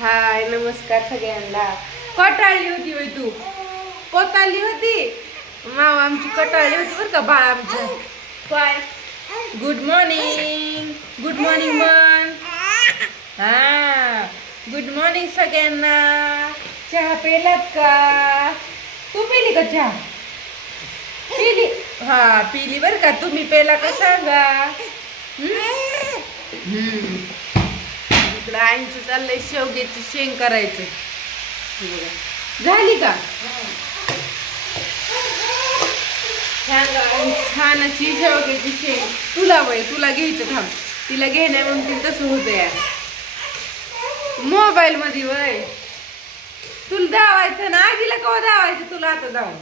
हाय नमस्कार सगळ्यांना. कटाळली होती बाई तू. पोताळली होती? माव आमची कटाळली होती बरं का बाळ आमचं काय गुड मॉर्निंग गुड मॉर्निंग मन हा. गुड मॉर्निंग सगळ्यांना. चहा पेलात का? तू पेली का चहा? पिली. हा पिली बर का. तुम्ही पेला का सांगा? हम्म? आईचं चाललंय शेवग्याची शेंग करायचं. बघा. झाली का? छान अशी शेवग्याची शेंग. तुला वय तुला घ्यायचं थांब. तिला घेण्या म्हणून तसं होतं या मोबाईल मध्ये वय. तुला धावायचं ना? आजीला कवा धावायचं तुला आता जाऊन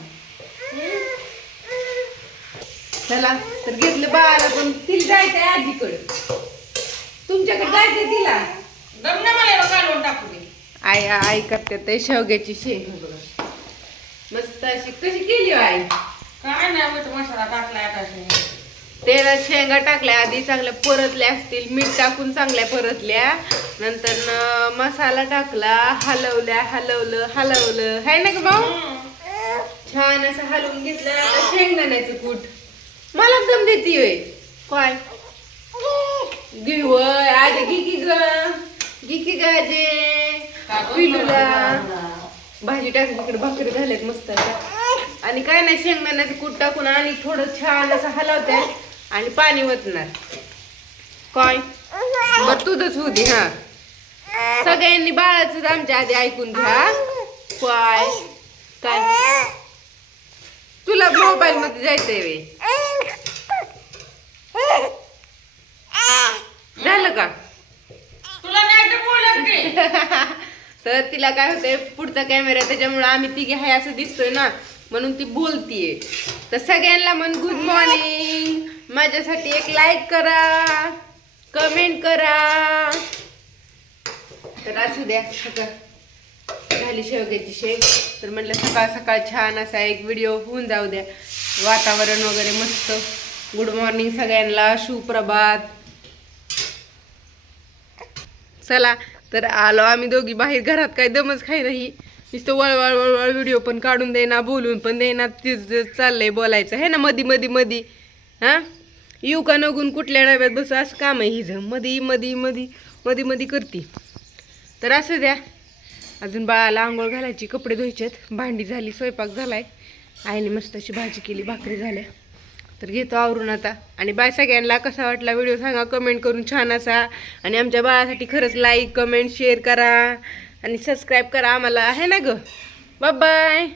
चला तर घेतलं बाळाला पण तिला जायचंय आजीकडे. तुमच्याकडे जायचंय तिला? आई आई करते ते शेवग्याची शेंग. मस्त अशी कशी केली हो आई? काय नाही मीठ मसाला टाकलाय आता शेंगा. टाकल्या आधी चांगल्या परतल्या असतील. मीठ टाकून चांगल्या परतल्या. नंतर न मसाला टाकला हलवल्या हलवलं हलवलं. हाय ना ग भाऊ. छान असं हलवून घेतलं. आता शेंगदाण्याचं कूट. मला दम देते होय काय? घे होय आजी घे की ग. घे की ग आजे काय गं? पिलूला भाजी टाकली तिकडे भाकरी झाल्यात मस्त. आणि काय नाही शेंगदाण्याचं कूट टाकून आणि थोडं छान असं हलवते आणि पाणी ओतणार. काय? बर तुझंच दे हा. सगळ्यांनी बाळाच आमच्या आधी ऐकून घ्या. काय? काय? तुला मोबाईल मध्ये जायचंय वे. झालं का तुला नाही तर बोलत ते. तर तिला काय होतंय पुढचा कॅमेरा त्याच्यामुळे आम्ही तिघे आहे असं दिसतोय ना म्हणून ती बोलतीये. तर सगळ्यांना म्हण गुड मॉर्निंग माझ्यासाठी एक लाईक करा कमेंट करा. तर असू द्या सकाळ झाली शेवग्याची शेक तर म्हटलं सकाळ सकाळ छान असा एक व्हिडिओ होऊन जाऊ द्या. वातावरण वगैरे मस्त. गुड मॉर्निंग सगळ्यांना. सुप्रभात चला. तर आलो आम्ही दोघी बाहेर घरात काय दमच खाई नाही. नुसतं वळवळ वळवळ व्हिडिओ पण काढून देना बोलून पण देना तीच चाललंय बोलायचं. आहे ना मधी मधी मधी. हां? येऊ का नगून कुठल्या डब्यात बसू? असं काम आहे हिज मधी मधी मधी मधी मधी करती. तर असं द्या. अजून बाळाला आंघोळ घालायची कपडे धुवायचेत. भांडी झाली स्वयंपाक झालाय. आईने मस्त अशी भाजी केली भाकरी झाल्या. तर घेतो आवरून आता. आणि बाय सगळ्यांना कसा वाटला व्हिडिओ सांगा कमेंट करून छान असा. आणि आमच्या बाळासाठी खरंच लाईक कमेंट शेअर करा. आणि सबस्क्राईब करा आम्हाला. आहे ना ग? बाय